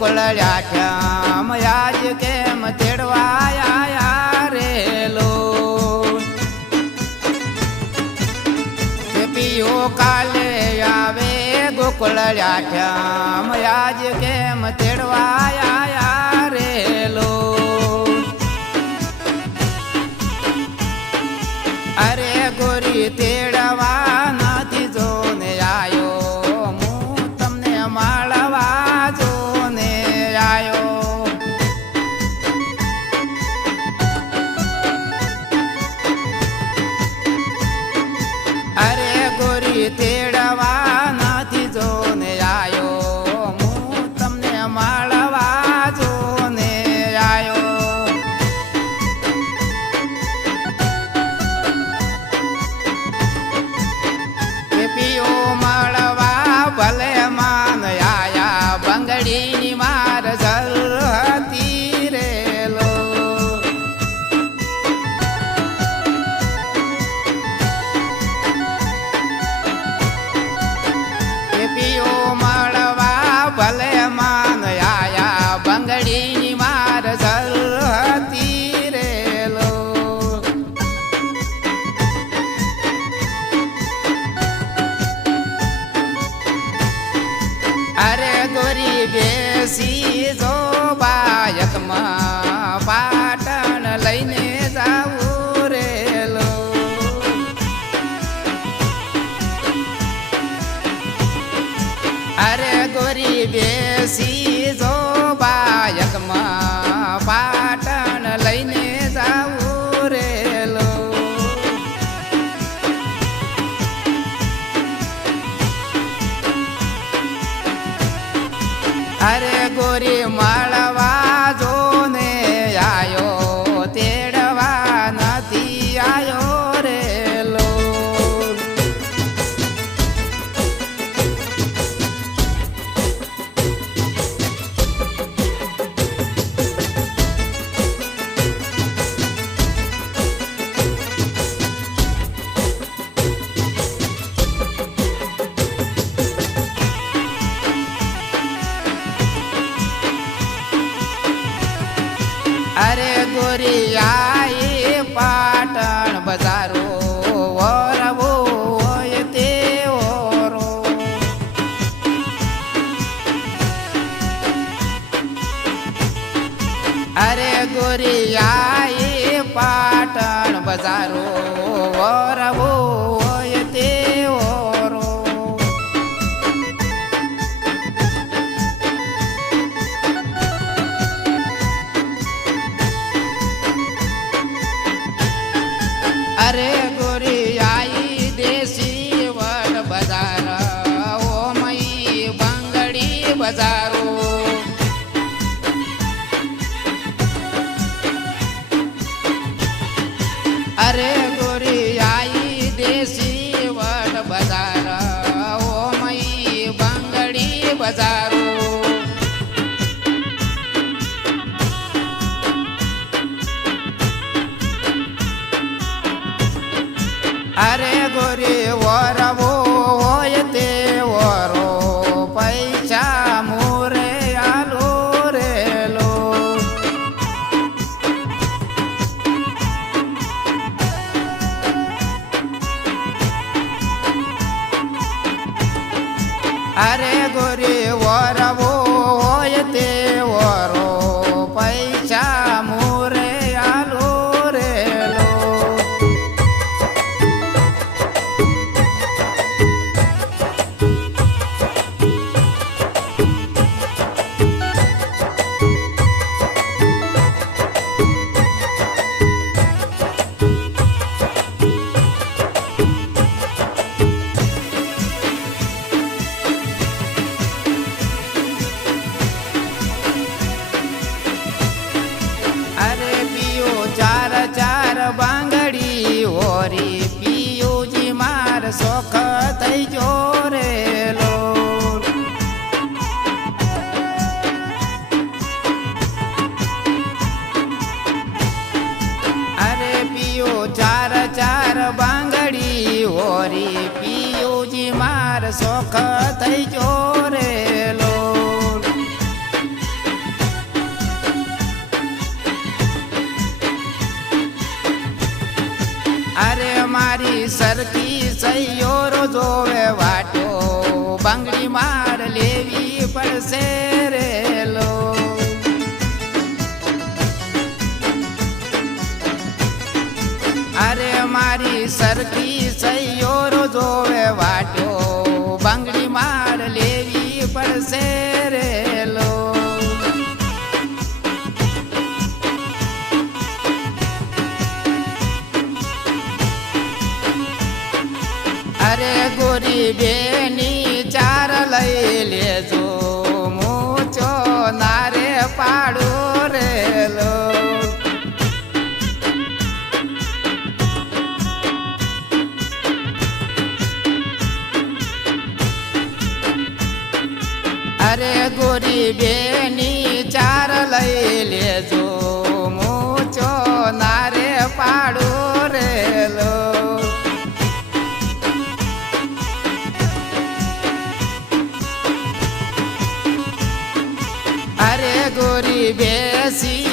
ગોકળ્યા ઠ્યામ આજ કેમ તેડવાયા રેલો પીઓ કાલે આવે ગોકળ્યા ઠ્યામ આજ કેમ તેડવાયા રેલો અરે ગોરી તેડવા નથી જોને આયો હું તમને માળવા જોને આયો અરે ગોરી તેડવા નથી જોને આયો હું તમને માળવા જોને આયો પીઓ મળવા ભલે માન આયા બંગડીની માર જલ હતી રેલો પીઓ મળવા ભલે માન આયા બંગડીની માર જલ હતી રેલો અરે ગોરી બેસી જો બાયકમાં પાટણ લઈને જાવું રેલો અરે ગોરી બેસી જો બાયકમાં પાટણ લઈને જાવું રેલો અરે ગોરી માળવા જોને આયો તેડવા નથી આયો રેલો અરે ગોરી આઈ પાટણ બજારો ઓરવો હોય તે ઓરો અરે ગોરી આઈ પાટણ બજારો ઓરવો હોય તે ઓરો અરે ગોરી આઈ દેશી વડ બજાર ઓમઈ બંગડી બજારો અરે ગોરી આઈ દેશી વડ બજાર ઓમઈ બંગડી બજારો અરે ગોરી વરવો હોય તે વરો પૈસા મોરે આલો રેલો અરે ગોરી વરવો હોય તે વરો પૈસા મોરે આલો રેલો અરે પીઓ ચાર ચાર બાંગડી ઓરી પીયુજી માર શોખ થઈ જો રેલો અરે પીઓ ચાર ચાર બાંગડી ઓરી પીયુજી માર શોખ થઈ જો રેલો સરકી સૈયોરો જોવે વાટો બંગડી માર લેવી પડશે રેલો અરે મારી સરકી સૈયોરો જોવે વાટો બંગડી માર લેવી પડશે રેલો અરે ગોરી બેની ચાર લઈ લેજો મૂચો નારે પાડો રેલો અરે ગોરી બેની ચાર લઈ લેજો મૂચો નારે પાડો રેલો અરે ગોરી બેસી